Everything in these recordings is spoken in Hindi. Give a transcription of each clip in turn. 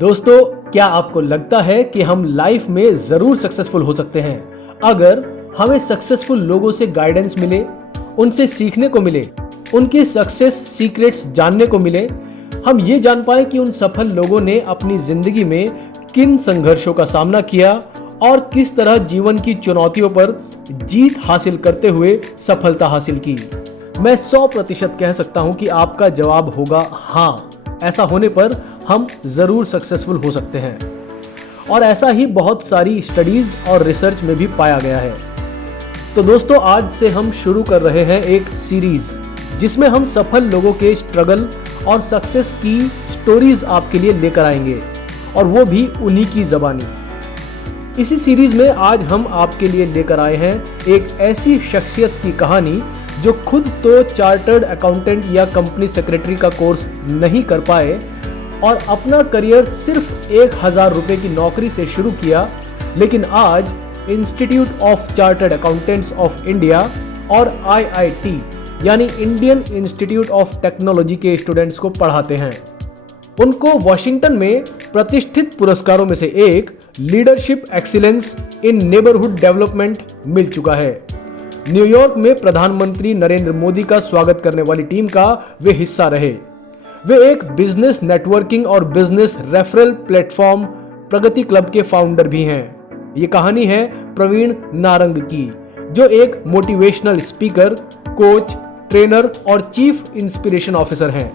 दोस्तों, क्या आपको लगता है कि हम लाइफ में जरूर सक्सेसफुल हो सकते हैं अगर हमें सक्सेसफुल लोगों से गाइडेंस मिले, उनसे सीखने को मिले, उनके सक्सेस सीक्रेट्स जानने को मिले, हम ये जान पाए कि उन सफल लोगों ने अपनी जिंदगी में किन संघर्षों का सामना किया और किस तरह जीवन की चुनौतियों पर जीत हासिल करते हुए सफलता हासिल की। मैं 100% कह सकता हूं कि आपका जवाब होगा हाँ। ऐसा होने पर हम जरूर सक्सेसफुल हो सकते हैं और ऐसा ही बहुत सारी स्टडीज और रिसर्च में भी पाया गया है। तो दोस्तों, आज से हम शुरू कर रहे हैं एक सीरीज जिसमें हम सफल लोगों के स्ट्रगल और सक्सेस की स्टोरीज आपके लिए लेकर आएंगे, और वो भी उन्हीं की ज़बानी। इसी सीरीज में आज हम आपके लिए लेकर आए हैं एक ऐसी शख्सियत की कहानी जो खुद तो चार्टर्ड अकाउंटेंट या कंपनी सेक्रेटरी का कोर्स नहीं कर पाए और अपना करियर सिर्फ 1000 रुपए की नौकरी से शुरू किया, लेकिन आज institute of chartered accountants of India और IIT यानी इंडियन इंस्टीट्यूट ऑफ टेक्नोलॉजी के स्टूडेंट्स को पढ़ाते हैं। उनको वॉशिंगटन में प्रतिष्ठित पुरस्कारों में से एक leadership excellence in neighbourhood development मिल चुका है। न्यूयॉर्क में प्रधानमंत्री नरेंद्र मोदी का स्वागत करने वाली टीम का वे हिस्सा रहे। वे एक बिजनेस नेटवर्किंग और बिजनेस रेफरल प्लेटफॉर्म प्रगति क्लब के फाउंडर भी हैं। ये कहानी है प्रवीण नारंग की, जो एक मोटिवेशनल स्पीकर, कोच, ट्रेनर और चीफ इंस्पिरेशन ऑफिसर हैं।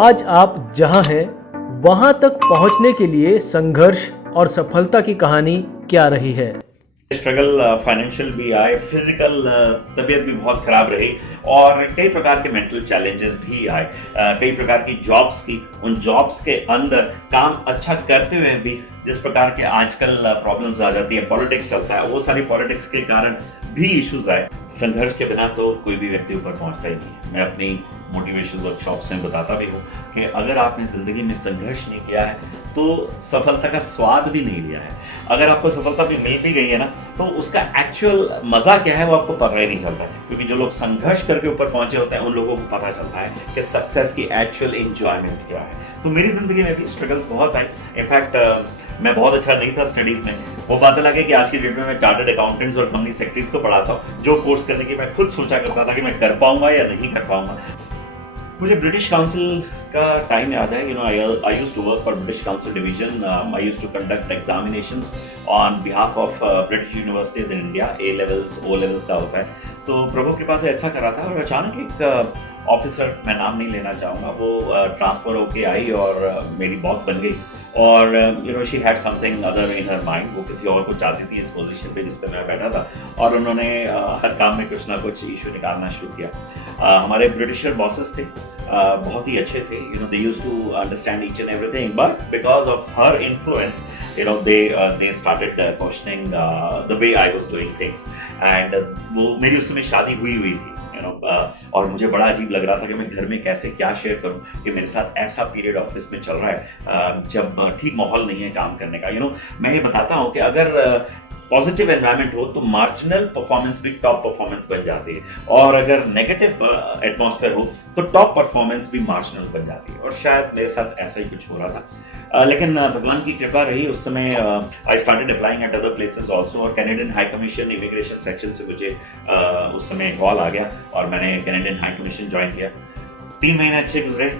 आज आप जहां हैं वहां तक पहुंचने के लिए संघर्ष और सफलता की कहानी क्या रही है। स्ट्रगल फाइनेंशियल भी आए, फिजिकल तबीयत भी बहुत खराब रही और कई प्रकार के मेंटल चैलेंजेस भी आए, कई प्रकार की जॉब्स की, उन जॉब्स के अंदर काम अच्छा करते हुए भी जिस प्रकार के आजकल प्रॉब्लम्स आ जाती है, पॉलिटिक्स चलता है, वो सारी पॉलिटिक्स के कारण भी इश्यूज आए। संघर्ष के बिना तो कोई भी व्यक्ति ऊपर पहुंचता ही नहीं। मैं अपनी मोटिवेशन वर्कशॉप्स में बताता भी हूँ कि अगर आपने जिंदगी में संघर्ष नहीं किया है तो सफलता का स्वाद भी नहीं लिया है। अगर आपको सफलता भी मिल भी गई है ना, तो उसका एक्चुअल मजा क्या है वो आपको पता ही नहीं चलता है, क्योंकि जो लोग संघर्ष करके ऊपर पहुंचे होते हैं उन लोगों को पता चलता है कि सक्सेस की एक्चुअल एंजॉयमेंट क्या है। तो मेरी जिंदगी में भी स्ट्रगल्स बहुत आए। इनफैक्ट मैं बहुत अच्छा नहीं था स्टडीज में। वो बात अलग है कि आज की डेट में मैं चार्टर्ड अकाउंटेंट्स और कंपनी सेक्रेटरीज को पढ़ाता हूँ, जो कोर्स करने की मैं खुद सोचा करता था कि मैं कर पाऊंगा या नहीं कर पाऊंगा। मुझे ब्रिटिश काउंसिल का टाइम याद है। I used to work for British Council division. I used to conduct examinations on behalf of British universities in India. A levels, O levels का होता है। तो प्रभु कृपा से अच्छा करा था और अचानक एक ऑफिसर, मैं नाम नहीं लेना चाहूँगा, वो ट्रांसफर होके आई और मेरी बॉस बन गई। और she had something other in her mind. वो किसी और को चाहती थी इस पोजीशन पे जिस पे मैं बैठा था, और उन्होंने हर काम में कुछ ना कुछ इशू निकालना शुरू किया। हमारे ब्रिटिशर बॉसेस थे, बहुत ही अच्छे थे। They used to understand each and everything, but because of her influence they started questioning the way I was doing things। and वो मेरी उस समय शादी हुई थी, और मुझे बड़ा अजीब लग रहा था कि मैं घर में कैसे क्या शेयर करूं कि मेरे साथ ऐसा पीरियड ऑफिस में चल रहा है जब ठीक माहौल नहीं है काम करने का। मैं ये बताता हूं कि अगर पॉजिटिव एनवायरनमेंट हो तो मार्जिनल परफॉर्मेंस भी टॉप परफॉर्मेंस बन जाती है, और अगर नेगेटिव एटमॉस्फेयर हो तो टॉप परफॉर्मेंस भी मार्जिनल बन जाती है। और शायद मेरे साथ ऐसा ही कुछ हो रहा था, लेकिन भगवान की कृपा रही। उस समय I started applying at other places also, और Canadian High Commission immigration section से मुझे उस समय कॉल आ गया और मैंने कैनेडियन हाई कमीशन ज्वाइन किया। 3 महीने अच्छे गुजरे,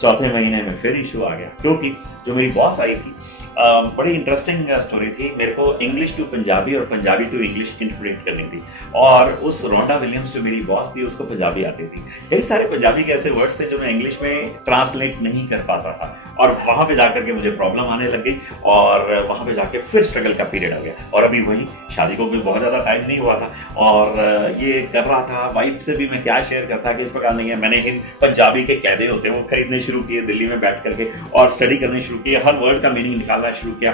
चौथे महीने में फिर इशू आ गया, क्योंकि जो मेरी बॉस आई थी, बड़ी इंटरेस्टिंग स्टोरी थी। मेरे को इंग्लिश टू पंजाबी और पंजाबी टू इंग्लिश इंटरप्रेट करनी थी, और उस रोंडा विलियम्स जो मेरी बॉस थी उसको पंजाबी आती थी। कई सारे पंजाबी के ऐसे वर्ड्स थे जो मैं इंग्लिश में ट्रांसलेट नहीं कर पाता था, और वहां पे जाकर के मुझे प्रॉब्लम आने लग गई, और वहां पे जाके फिर स्ट्रगल का पीरियड आ गया। और अभी वही शादी को कोई बहुत ज्यादा टाइम नहीं हुआ था, और ये कर रहा था। वाइफ से भी मैं क्या शेयर करता कि इस प्रकार नहीं है। मैंने पंजाबी के कैदे होते हैं वो खरीदने शुरू किए दिल्ली में बैठ करके, और स्टडी करने शुरू किए, हर वर्ड का मीनिंग निकालना शुरू किया।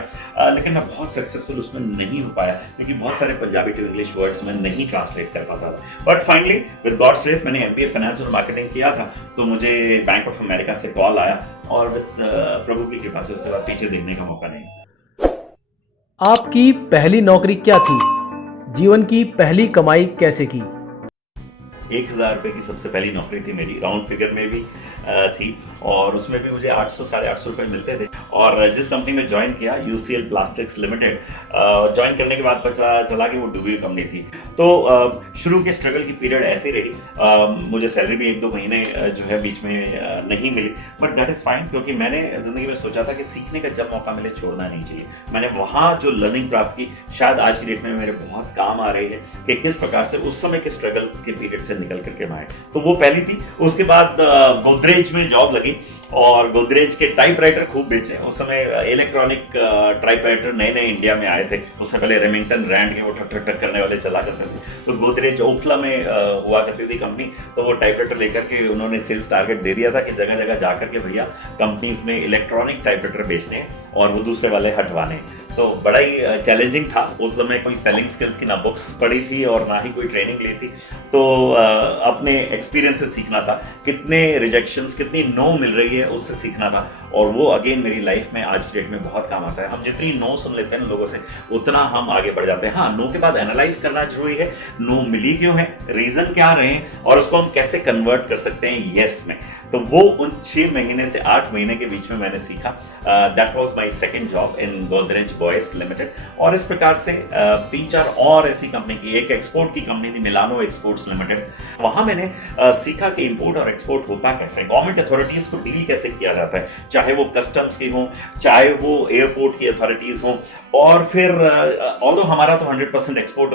लेकिन मैं बहुत सक्सेसफुल उसमें नहीं हो पाया, क्योंकि बहुत सारे पंजाबी टू इंग्लिश वर्ड्स मैं नहीं ट्रांसलेट कर पाता था। But finally with God's grace मैंने MBA फाइनेंस और मार्केटिंग किया था, तो मुझे बैंक ऑफ अमेरिका से कॉल आया, और विद प्रभु की कृपा से उसके बाद पीछे देखने का मौका नहीं। आपकी पहली नौकरी क्या थी? जीवन की पहली कमाई कैसे की? 1000 रुपए की सबसे पहली नौकरी थी मेरी, राउंड फिगर में भी थी, और उसमें भी मुझे 800 साढ़े 800 रुपए मिलते थे। और जिस कंपनी में ज्वाइन किया, यूसीएल प्लास्टिक्स लिमिटेड, ज्वाइन करने के बाद पता चला कि वो डूबी हुई कंपनी थी। तो शुरू के स्ट्रगल की पीरियड ऐसी रही। मुझे सैलरी भी 1-2 महीने जो है बीच में नहीं मिली, बट दैट इज फाइन, क्योंकि मैंने जिंदगी में सोचा था कि सीखने का जब मौका मिले छोड़ना नहीं चाहिए। मैंने वहां जो लर्निंग प्राप्त की शायद आज की डेट में मेरे बहुत काम आ रही है कि किस प्रकार से उस समय के स्ट्रगल के पीरियड से निकल करके मैं आए। तो वो पहली थी। उसके बाद गोदरेज में जॉब लगी और गोदरेज के टाइपराइटर खूब बेचे। उस समय इलेक्ट्रॉनिक टाइपराइटर नए नए इंडिया में आए थे। उससे पहले रेमिंगटन ब्रांड के वो ठक ठक ठक करने वाले चला करते थे। तो गोदरेज ओखला में हुआ करती थी कंपनी। तो वो टाइपराइटर लेकर के उन्होंने सेल्स टारगेट दे दिया था कि जगह जगह जाकर के भैया कंपनीज में इलेक्ट्रॉनिक टाइपराइटर बेचने हैं और वो दूसरे वाले हटवाने। तो बड़ा ही चैलेंजिंग था। उस समय कोई सेलिंग स्किल्स की ना बुक्स पढ़ी थी और ना ही कोई ट्रेनिंग ली थी। तो अपने एक्सपीरियंस से सीखना था, कितने रिजेक्शंस, कितनी नो मिल रही है उससे सीखना था। और वो अगेन मेरी लाइफ में आज की डेट में बहुत काम आता है। हम जितनी नो सुन लेते हैं लोगों से, उतना हम आगे बढ़ जाते हैं। हाँ, नो के बाद एनालाइज करना जरूरी है, नो मिली क्यों है, रीजन क्या रहे हैं और उसको हम कैसे कन्वर्ट कर सकते हैं यस में। तो वो उन 6 महीने से 8 महीने के बीच में मैंने सीखा। That was my second job in Godrej boys limited. और इस प्रकार से 3-4 और ऐसी कंपनी की, एक एक्सपोर्ट की कंपनी थी मिलानो एक्सपोर्ट्स लिमिटेड। वहां मैंने सीखा कि इंपोर्ट और एक्सपोर्ट होता कैसे, गवर्नमेंट अथॉरिटीज को डील कैसे किया जाता है, चाहे वो कस्टम्स की हो, चाहे वो एयरपोर्ट की अथॉरिटीज हो। और फिर ऑल्दो हमारा तो 100% एक्सपोर्ट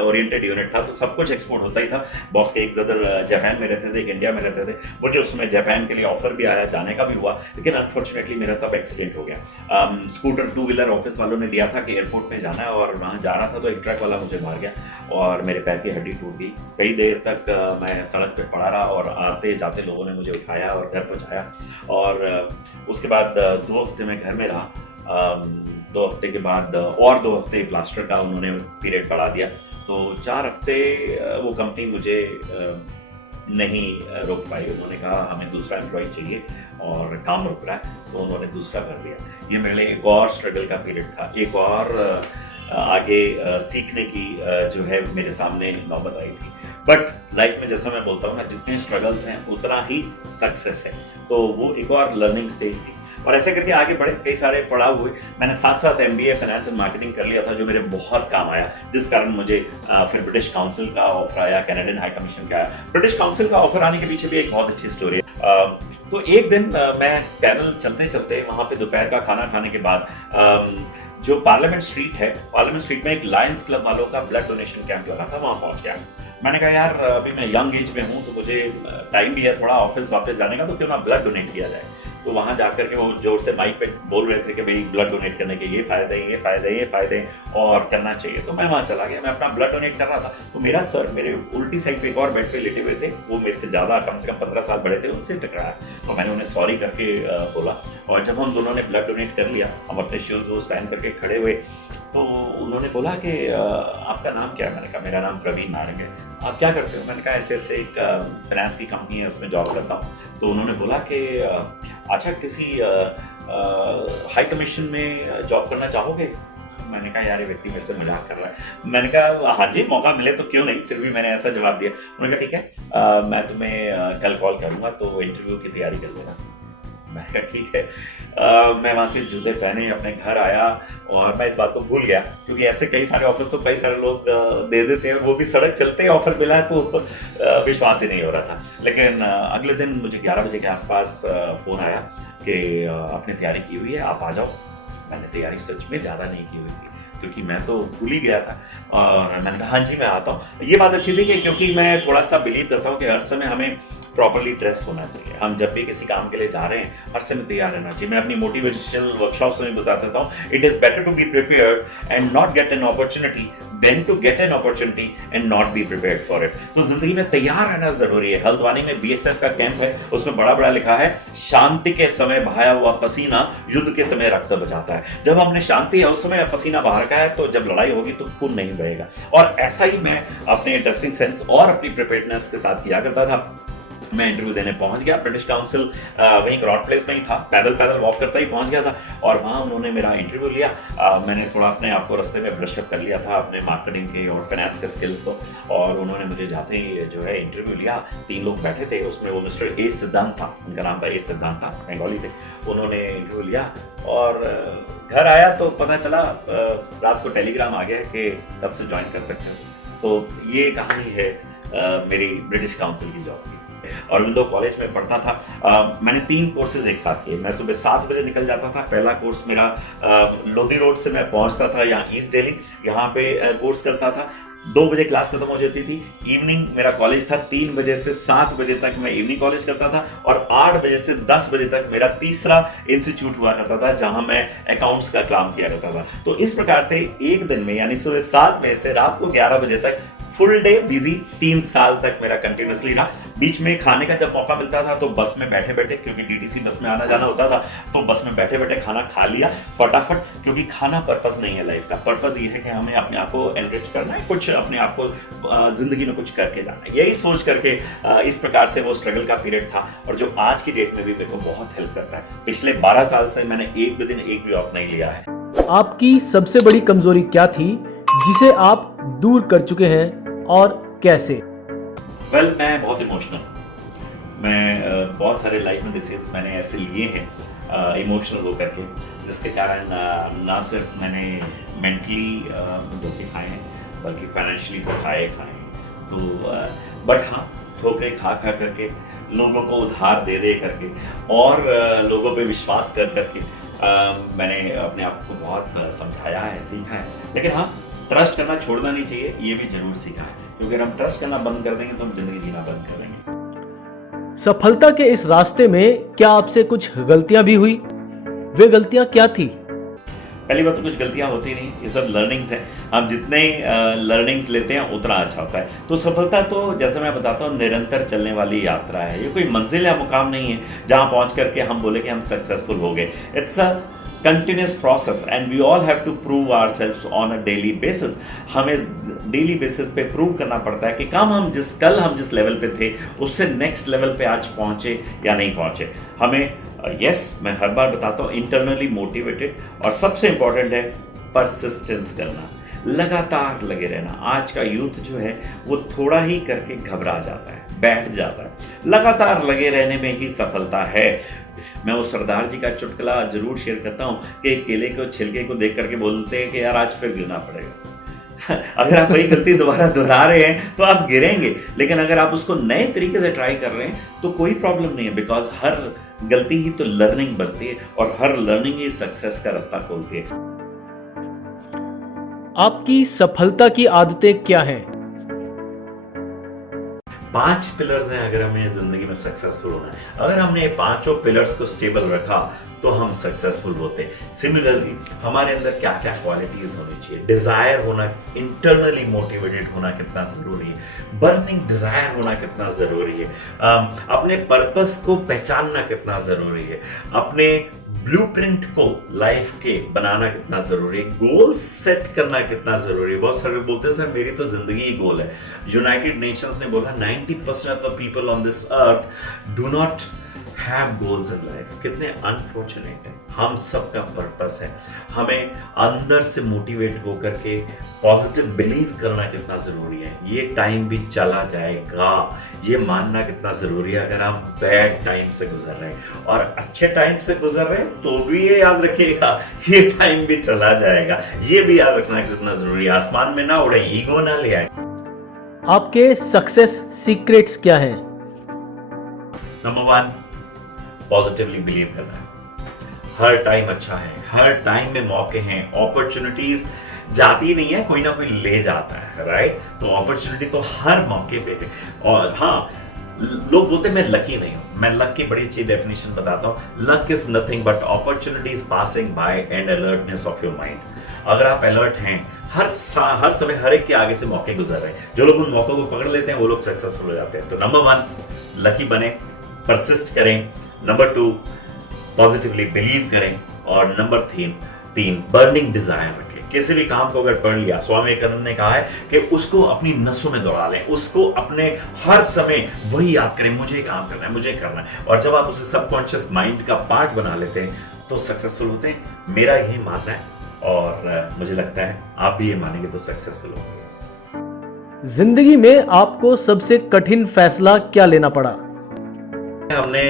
ओरिएंटेड यूनिट था, तो सब कुछ एक्सपोर्ट होता ही था। बॉस के एक ब्रदर जापान में रहते थे, एक इंडिया में रहते थे। मुझे उसमें जापान के लिए ऑफर भी आया, जाने का भी हुआ, लेकिन अनफॉर्चुनेटली मेरा तब एक्सीडेंट हो गया। स्कूटर 2 व्हीलर ऑफिस वालों ने दिया था कि एयरपोर्ट पे जाना है और वहां जा रहा था, तो एक ट्रक वाला मुझे मार गया और मेरे पैर की हड्डी टूट गई। कई देर तक मैं सड़क पे पड़ा रहा और आते जाते लोगों ने मुझे उठाया और घर पहुंचाया। और उसके बाद 2 हफ्ते में घर में रहा। 2 हफ्ते के बाद और 2 हफ्ते प्लास्टर का उन्होंने पीरियड बढ़ा दिया। तो 4 हफ्ते वो कंपनी मुझे नहीं रोक पाई। उन्होंने कहा हमें दूसरा एम्प्लॉय चाहिए और काम रुक रहा है, तो उन्होंने दूसरा कर लिया। ये मेरे लिए एक और स्ट्रगल का पीरियड था, एक और आगे सीखने की जो है मेरे सामने नौबत आई थी। बट लाइफ में जैसा मैं बोलता हूँ ना, जितने स्ट्रगल्स हैं उतना ही सक्सेस है। तो वो एक और लर्निंग स्टेज थी और ऐसे करके आगे बढ़े, कई सारे पड़ाव हुए। मैंने साथ साथ MBA फाइनेंस एंड मार्केटिंग कर लिया था, जो मेरे बहुत काम आया, जिस कारण मुझे फिर ब्रिटिश काउंसिल का ऑफर आया, कैनेडियन हाई कमीशन का आया। ब्रिटिश काउंसिल का ऑफर आने के पीछे भी एक बहुत अच्छी स्टोरी है। तो एक दिन मैं पैदल चलते चलते वहां पे दोपहर का खाना खाने के बाद जो पार्लियामेंट स्ट्रीट है, पार्लियामेंट स्ट्रीट में एक लायंस क्लब वालों का ब्लड डोनेशन कैंप हो रहा था, वहां पहुंच गया। मैंने कहा यार अभी मैं यंग एज में हूँ, तो मुझे टाइम भी है थोड़ा ऑफिस वापस जाने का, तो क्यों ना ब्लड डोनेट किया जाए। तो वहां जाकर के वो जोर से माइक पे बोल रहे थे कि भाई ब्लड डोनेट करने के ये फायदे हैं, ये फायदे हैं, ये फायदे हैं और करना चाहिए। तो मैं वहां चला गया, मैं अपना ब्लड डोनेट कर रहा था। तो मेरा सर मेरे उल्टी साइड पे एक और बेड पे लेटे हुए थे, वो मेरे से ज्यादा कम से कम 15 साल बड़े थे, उनसे टकराया। तो मैंने उन्हें सॉरी करके बोला और जब हम दोनों ने ब्लड डोनेट कर लिया, हम अपने शूज वूज पहन करके खड़े हुए, तो उन्होंने बोला कि आपका नाम क्या है? मैंने कहा मेरा नाम प्रवीण नारंग है। आप क्या करते हो? मैंने कहा ऐसे ऐसे एक फाइनेंस की कंपनी है, उसमें जॉब करता हूँ। तो उन्होंने बोला कि अच्छा किसी हाई कमीशन में जॉब करना चाहोगे? मैंने कहा यार ये व्यक्ति मेरे से मजाक कर रहा है। मैंने कहा हाँ जी, मौका मिले तो क्यों नहीं। फिर भी मैंने ऐसा जवाब दिया। उन्होंने कहा ठीक है, मैं तुम्हें कल कॉल करूंगा, तो इंटरव्यू की तैयारी कर लेना। मैंने कहा ठीक है। मैं वहां से जूते पहने अपने घर आया और मैं इस बात को भूल गया, क्योंकि ऐसे कई सारे ऑफर्स तो कई सारे लोग दे देते हैं और वो भी सड़क चलते ऑफर मिला, तो विश्वास ही नहीं हो रहा था। लेकिन अगले दिन मुझे 11 बजे के आसपास फोन आया कि आपने तैयारी की हुई है, आप आ जाओ। मैंने तैयारी सच में ज़्यादा नहीं की हुई थी, क्योंकि मैं तो भूल ही गया था। और मैंने कहा हाँ जी मैं आता हूँ। ये बात अच्छी थी कि क्योंकि मैं थोड़ा सा बिलीव करता हूँ कि हर समय हमें प्रॉपर्ली ड्रेस होना चाहिए। हम जब भी किसी काम के लिए जा रहे हैं, हर समय तैयार रहना चाहिए। मैं अपनी मोटिवेशनल वर्कशॉप्स में बता देता हूँ, it is better to be prepared and not get an opportunity than to get an opportunity and not be prepared for it. तो जिंदगी में तैयार रहना जरूरी है। हल्द्वानी में BSF का कैंप है, उसमें बड़ा बड़ा लिखा है, शांति के समय बहाया हुआ पसीना युद्ध के समय रक्त बचाता है। जब हमने शांति है उस समय पसीना बाहर का है, तो जब लड़ाई होगी तो खून नहीं बहेगा। और ऐसा ही मैं अपने ड्रेसिंग सेंस और अपनी प्रिपेयर्डनेस के साथ किया करता था। मैं इंटरव्यू देने पहुंच गया। ब्रिटिश काउंसिल वहीं क्रॉड प्लेस में ही था, पैदल वॉक करता ही पहुंच गया था और वहाँ उन्होंने मेरा इंटरव्यू लिया। मैंने थोड़ा अपने आप को रास्ते में ब्रशअप कर लिया था अपने मार्केटिंग के और फाइनेंस के स्किल्स को, और उन्होंने मुझे जाते ही जो है इंटरव्यू लिया। 3 लोग बैठे थे, उसमें वो मिस्टर ए सिद्धांत था, उनका नाम था ए सिद्धांत था, बंगाली थे। उन्होंने इंटरव्यू लिया और घर आया तो पता चला रात को टेलीग्राम आ गया कि कब से ज्वाइन कर सकते हो। तो ये कहानी है मेरी ब्रिटिश काउंसिल की जॉब की। अरविंदो कॉलेज में पढ़ता था। मैंने 3 कोर्सेज एक साथ किए। मैं सुबह 7 बजे निकल जाता था। पहला कोर्स मेरा लोधी रोड से मैं पहुंचता था यहाँ ईस्ट दिल्ली, यहाँ पे कोर्स करता था। 2 बजे क्लास खत्म हो जाती थी। इवनिंग मेरा कॉलेज था, 3 बजे से 7 बजे तक मैं इवनिंग कॉलेज करता था और 8 बजे से 10 बजे तक मेरा तीसरा इंस्टीट्यूट हुआ करता था जहां मैं अकाउंट्स का काम किया करता था। तो इस प्रकार से एक दिन में यानी सुबह 7 बजे से रात को 11 बजे तक फुल डे बिजी 3 साल तक मेरा कंटिन्यूसली रहा। बीच में खाने का जब मौका मिलता था तो बस में बैठे बैठे, क्योंकि डीटीसी बस में आना जाना होता था, तो बस में बैठे बैठे खाना खा लिया फटाफट, क्योंकि खाना पर्पस नहीं है लाइफ का। पर्पस ये है कि हमें अपने आप को एनरिच करना है, कुछ अपने आप को जिंदगी में कुछ करके जाना है। यही सोच करके इस प्रकार से वो स्ट्रगल का पीरियड था और जो आज की डेट में भी मेरे को बहुत हेल्प करता है। पिछले 12 साल से मैंने एक भी दिन एक भी ऑफ नहीं लिया है। आपकी सबसे बड़ी कमजोरी क्या थी जिसे आप दूर कर चुके हैं और कैसे? मैं बहुत इमोशनल हूँ। मैं बहुत सारे लाइफ में डिसीजन मैंने ऐसे लिए हैं इमोशनल होकर के, जिसके कारण ना सिर्फ मैंने मेंटली धोखे खाए हैं बल्कि फाइनेंशियली तो खाए तो बट हाँ, धोखे खा करके, लोगों को उधार दे करके और लोगों पे विश्वास कर करके मैंने अपने आप को बहुत समझाया है, सीखा है। लेकिन हाँ, ट्रस्ट करना छोड़ना नहीं चाहिए, ये भी जरूर सीखा है, क्योंकि अगर हम ट्रस्ट करना बंद कर देंगे तो हम जिंदगी जीना बंद कर देंगे। सफलता के इस रास्ते में क्या आपसे कुछ गलतियां भी हुई? वे गलतियां क्या थी? पहली बात तो कुछ गलतियां होती नहीं, ये सब लर्निंग्स हैं। हम जितने लर्निंग्स लेते हैं उतना अच्छा होता है। तो सफलता तो जैसे मैं बताता हूँ निरंतर चलने वाली यात्रा है। ये कोई मंजिल या मुकाम नहीं है जहाँ पहुँच करके हम बोले कि हम सक्सेसफुल हो गए। It's a continuous process and we all have to prove ourselves on a daily basis। हमें डेली बेसिस पे प्रूव करना पड़ता है कि कल हम जिस लेवल पे थे उससे नेक्स्ट लेवल पे आज पहुंचे या नहीं पहुंचे। हमें मैं हर बार बताता हूँ, इंटरनली मोटिवेटेड और सबसे इंपॉर्टेंट है परसिस्टेंस करना, लगातार लगे रहना। आज का यूथ जो है वो थोड़ा ही करके घबरा जाता है, बैठ जाता है। लगातार लगे रहने में ही सफलता है। मैं वो सरदार जी का चुटकुला जरूर शेयर करता हूँ कि केले को छिलके को देख करके बोलते हैं कि यार आज फिर गिरना पड़ेगा। अगर आप वही गलती दोबारा दोहरा रहे हैं तो आप गिरेंगे, लेकिन अगर आप उसको नए तरीके से ट्राई कर रहे हैं तो कोई प्रॉब्लम नहीं है, बिकॉज हर गलती ही तो लर्निंग बनती है और हर लर्निंग ही सक्सेस का रास्ता खोलती है। आपकी सफलता की आदतें क्या हैं? 5 पिलर्स हैं अगर हमें जिंदगी में सक्सेसफुल होना है। अगर हमने 5 पिलर्स को स्टेबल रखा तो हम सक्सेसफुल होते हैं। सिमिलरली हमारे अंदर क्या क्या क्वालिटीज होनी चाहिए। डिजायर होना, इंटरनली मोटिवेटेड होना कितना जरूरी है। बर्निंग डिजायर होना कितना जरूरी है। अपने पर्पस को पहचानना कितना जरूरी है। अपने ब्लूप्रिंट को लाइफ के बनाना कितना जरूरी है। गोल सेट करना कितना जरूरी है। बहुत सारे बोलते हैं सर मेरी तो जिंदगी ही गोल है। यूनाइटेड नेशंस ने बोला 90% of the people on this earth do not have goals in life. कितने अनफॉर्चुनेट है। हम सबका पर्पस है। हमें अंदर से मोटिवेट होकर के पॉजिटिव बिलीव करना कितना जरूरी है। ये टाइम भी चला जाएगा, ये मानना कितना जरूरी है। अगर हम बैड टाइम से गुजर रहे हैं और अच्छे टाइम से गुजर रहे हैं तो भी ये याद रखिएगा ये टाइम भी चला जाएगा। ये भी याद रखना कितना जरूरी है। आसमान में ना उड़े, ईगो ना ले आए। आपके सक्सेस सीक्रेट्स क्या हैं? नंबर 1, पॉजिटिवली बिलीव करना है। हर टाइम अच्छा है, हर टाइम में मौके हैं। अपॉर्चुनिटीज जाती नहीं है, कोई ना कोई ले जाता है, राइट। तो अपॉर्चुनिटी तो हर मौके पे है। और हाँ, लोग बोलते हैं मैं लकी नहीं हूं। मैं लक की बड़ी अच्छी डेफिनेशन बताता हूं। Luck is nothing but opportunities passing by and alertness of your mind. अगर आप अलर्ट हैं, हर समय हर एक के आगे से मौके गुजर रहे हैं। जो लोग उन मौकों को पकड़ लेते हैं वो लोग सक्सेसफुल हो जाते हैं। तो नंबर 1, लकी बने, परसिस्ट करें। नंबर 2, पॉजिटिवली बिलीव करें। और नंबर 3, बर्निंग डिजायर रखें। किसी भी काम को अगर पढ़ लिया, स्वामी विवेकानंद ने कहा है कि उसको अपनी नसों में दौड़ा लें, उसको अपने हर समय वही याद करें, मुझे ये काम करना है, मुझे करना है। और जब आप उसे सबकॉन्शियस माइंड का पार्ट बना लेते हैं तो सक्सेसफुल होते हैं। मेरा यही मानना है और मुझे लगता है आप भी ये मानेंगे तो सक्सेसफुल होंगे। जिंदगी में आपको सबसे कठिन फैसला क्या लेना पड़ा? हमने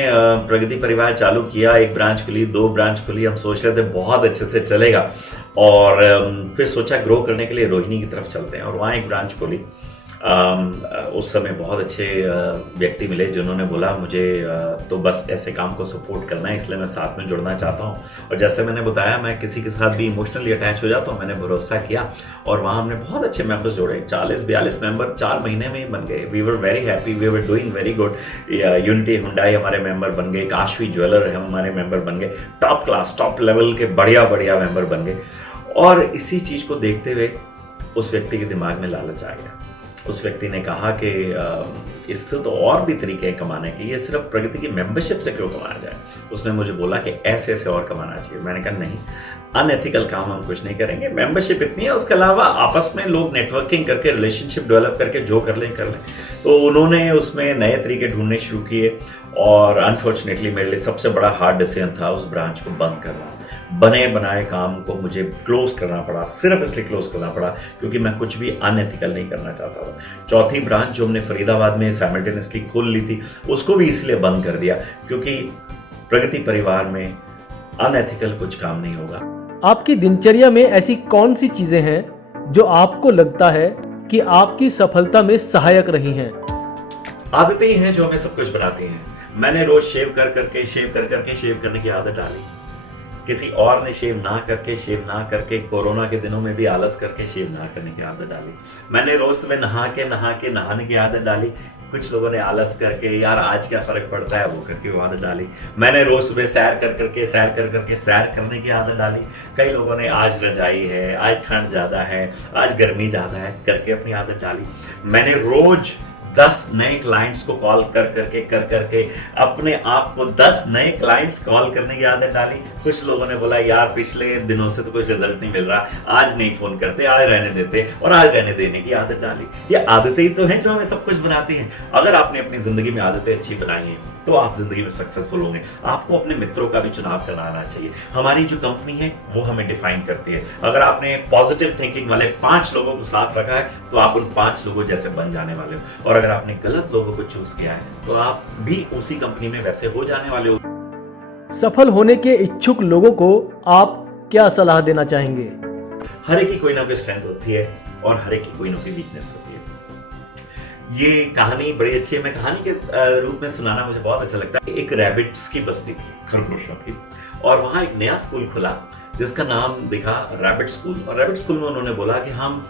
प्रगति परिवार चालू किया, 1 ब्रांच खुली, 2 ब्रांच खुली, हम सोच रहे थे बहुत अच्छे से चलेगा और फिर सोचा ग्रो करने के लिए रोहिणी की तरफ चलते हैं और वहाँ 1 ब्रांच खोली। उस समय बहुत अच्छे व्यक्ति मिले जिन्होंने बोला मुझे तो बस ऐसे काम को सपोर्ट करना है, इसलिए मैं साथ में जुड़ना चाहता हूँ। और जैसे मैंने बताया, मैं किसी के साथ भी इमोशनली अटैच हो जाता हूँ, मैंने भरोसा किया और वहाँ हमने बहुत अच्छे मेंबर्स जोड़े, 40-42 मेंबर 4 महीने में ही बन गए। We were very happy, we were doing very good. Unity Hyundai हमारे मेंबर बन गए, काशवी ज्वेलर हमारे मेंबर बन गए, टॉप क्लास टॉप लेवल के बढ़िया बढ़िया मेंबर बन गए। और इसी चीज़ को देखते हुए उस व्यक्ति के दिमाग में लालच आ गया। उस व्यक्ति ने कहा कि इससे तो और भी तरीके हैं कमाने के, ये सिर्फ प्रगति की मेंबरशिप से क्यों कमाया जाए। उसने मुझे बोला कि ऐसे ऐसे और कमाना चाहिए। मैंने कहा नहीं, अनएथिकल काम हम कुछ नहीं करेंगे, मेंबरशिप इतनी है, उसके अलावा आपस में लोग नेटवर्किंग करके रिलेशनशिप डेवलप करके जो कर लें कर लें। तो उन्होंने उसमें नए तरीके ढूंढने शुरू किए और अनफॉर्चुनेटली मेरे लिए सबसे बड़ा हार्ड डिसीजन था उस ब्रांच को बंद करना। बने बनाए काम को मुझे क्लोज करना पड़ा, सिर्फ इसलिए क्लोज करना पड़ा क्योंकि मैं कुछ भी अनएथिकल नहीं करना चाहता था। चौथी ब्रांच जो हमने फरीदाबाद में साइमल्टेनियसली खोल ली थी, उसको भी इसलिए बंद कर दिया क्योंकि प्रगति परिवार में अनएथिकल कुछ काम नहीं होगा। आपकी दिनचर्या में ऐसी कौन सी चीजें हैं जो आपको लगता है कि आपकी सफलता में सहायक रही हैं? आदतें ही हैं जो हमें सब कुछ बनाती हैं। मैंने रोज शेव करके शेव करने की आदत डाली। किसी और ने शेव ना करके कोरोना के दिनों में भी आलस करके शेव ना करने की आदत डाली। मैंने रोज सुबह नहा के नहाने की आदत डाली। कुछ लोगों ने आलस करके यार आज क्या फर्क पड़ता है वो करके वो आदत डाली। मैंने रोज सुबह सैर करके सैर करने की आदत डाली। कई लोगों ने आज रजाई है, आज ठंड ज्यादा है, आज गर्मी ज्यादा है करके अपनी आदत डाली। मैंने रोज 10 नए क्लाइंट्स को कॉल करके अपने आप को 10 नए क्लाइंट्स कॉल करने की आदत डाली। कुछ लोगों ने बोला यार पिछले दिनों से तो कुछ रिजल्ट नहीं मिल रहा, आज नहीं फोन करते, आज रहने देते, और आज रहने देने की आदत डाली। ये आदतें ही तो हैं जो हमें सब कुछ बनाती हैं। अगर आपने अपनी जिंदगी में आदतें अच्छी बनाई हैं तो आप जिंदगी में सक्सेसफुल होंगे। आपको अपने मित्रों का भी चुनाव करना आना चाहिए। हमारी जो कंपनी है वो हमें डिफाइन करती है। अगर आपने पॉजिटिव थिंकिंग वाले 5 लोगों को साथ रखा है तो आप उन 5 लोगों जैसे बन जाने वाले हो, और अगर आपने गलत लोगों को चूज किया है तो आप भी उसी कंपनी में वैसे हो जाने वाले हो। सफल होने के इच्छुक लोगों को आप क्या सलाह देना चाहेंगे? हर एक की कोई ना कोई स्ट्रेंथ होती है और हर एक की कोई ना कोई वीकनेस होती है। ये कहानी बड़ी अच्छी है, मैं कहानी के रूप में सुनाना मुझे बहुत अच्छा लगता है। एक रैबिट्स की बस्ती थी, खरगोशों की, और वहाँ एक नया स्कूल खुला जिसका नाम दिखा रैबिट स्कूल। और रैबिट स्कूल में उन्होंने बोला कि हम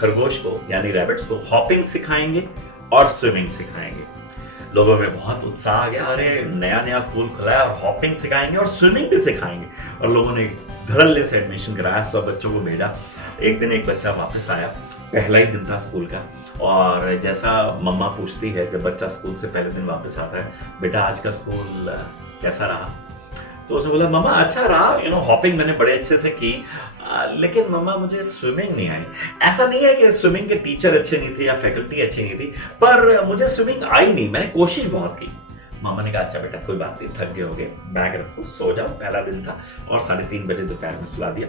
खरगोश को यानी रैबिट्स को हॉपिंग सिखाएंगे और स्विमिंग सिखाएंगे। लोगों में बहुत उत्साह आ गया, अरे नया स्कूल खुला है और हॉपिंग सिखाएंगे और स्विमिंग भी सिखाएंगे। और लोगों ने धड़ल्ले से एडमिशन कराया, सब बच्चों को भेजा। एक दिन एक बच्चा वापस आया, पहला ही दिन था स्कूल का, और जैसा मम्मा पूछती है जब बच्चा स्कूल से पहले दिन वापस आता है, बेटा आज का स्कूल कैसा रहा? तो उसने बोला मम्मा अच्छा रहा, हॉपिंग मैंने बड़े अच्छे से की, लेकिन मम्मा मुझे स्विमिंग नहीं आई। ऐसा नहीं है कि स्विमिंग के टीचर अच्छे नहीं थे या फैकल्टी अच्छी नहीं थी, पर मुझे स्विमिंग आई नहीं, मैंने कोशिश बहुत की। मामा ने कहा अच्छा बेटा कोई बात नहीं, थक गए होगे, बैग रखो सो जाओ, पहला दिन था। और 3:30 बजे दोपहर में सुला दिया।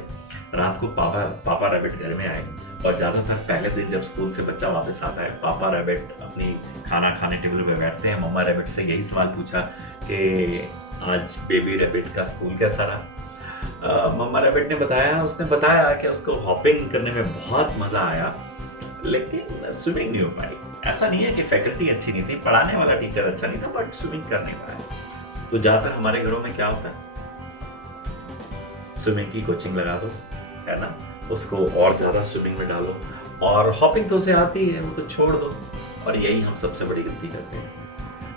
रात को पापा रैबिट घर में आए, और ज्यादातर पहले दिन जब स्कूल से बच्चा वापस आता है, पापा रैबिट अपनी खाना खाने टेबल पे बैठते हैं। मम्मा रैबिट से यही सवाल पूछा कि आज बेबी रैबिट का स्कूल कैसा रहा? मम्मा रैबिट ने बताया, उसने बताया कि उसको हॉपिंग करने में बहुत मजा आया, लेकिन स्विमिंग नहीं हो पाई। ऐसा नहीं है कि फैकल्टी अच्छी नहीं थी, पढ़ाने वाला टीचर अच्छा नहीं था, बट स्विमिंग कर नहीं पाया। तो ज्यादातर हमारे घरों में क्या होता है, स्विमिंग की कोचिंग लगा दो, है ना, उसको और ज्यादा स्विमिंग में डालो, और हॉपिंग तो उसे आती है वो तो छोड़ दो। और यही हम सबसे बड़ी गलती करते हैं।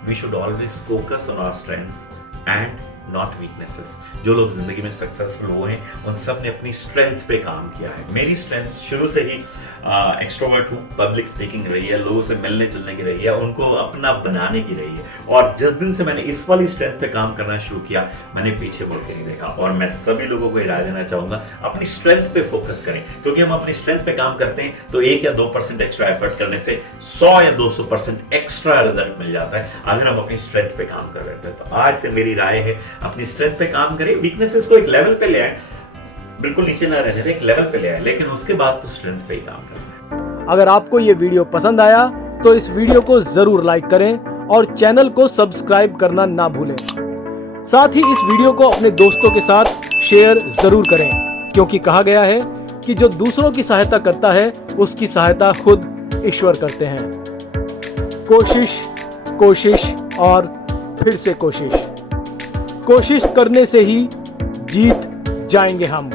We should always focus on our strengths and not weaknesses. जो लोग जिंदगी में सक्सेसफुल हुए हैं उन सब ने अपनी स्ट्रेंथ पे काम किया है। मेरी स्ट्रेंथ शुरू से ही एक्सट्रोवर्ट हूँ, पब्लिक स्पीकिंग रही है, लोगों से मिलने जुलने की रही है, उनको अपना बनाने की रही है। और जिस दिन से मैंने इस वाली स्ट्रेंथ पे काम करना शुरू किया, मैंने पीछे मुड़ के नहीं देखा। और मैं सभी लोगों को ये राय देना चाहूंगा, अपनी स्ट्रेंथ पे फोकस करें, क्योंकि हम अपनी स्ट्रेंथ पे काम करते हैं तो 1 या 2% एक्स्ट्रा एफर्ट करने से 100 या 200% एक्स्ट्रा रिजल्ट मिल जाता है अगर हम अपनी स्ट्रेंथ पे काम कर रहे हैं। तो आज से मेरी राय है, अपनी स्ट्रेंथ पे काम करें, वीकनेसेस को एक लेवल पे ले आए, बिल्कुल नीचे ना रहने दें, एक लेवल पे ले आए, लेकिन उसके बाद तो स्ट्रेंथ पे ही काम करें। अगर आपको ये वीडियो पसंद आया तो इस वीडियो को जरूर लाइक करें और चैनल को सब्सक्राइब करना ना भूलें। साथ ही इस वीडियो को अपने दोस्तों के साथ शेयर जरूर करें, क्योंकि कहा गया है कि जो दूसरों की सहायता करता है उसकी सहायता खुद ईश्वर करते हैं। कोशिश, कोशिश और फिर से कोशिश। कोशिश करने से ही जीत जाएंगे हम।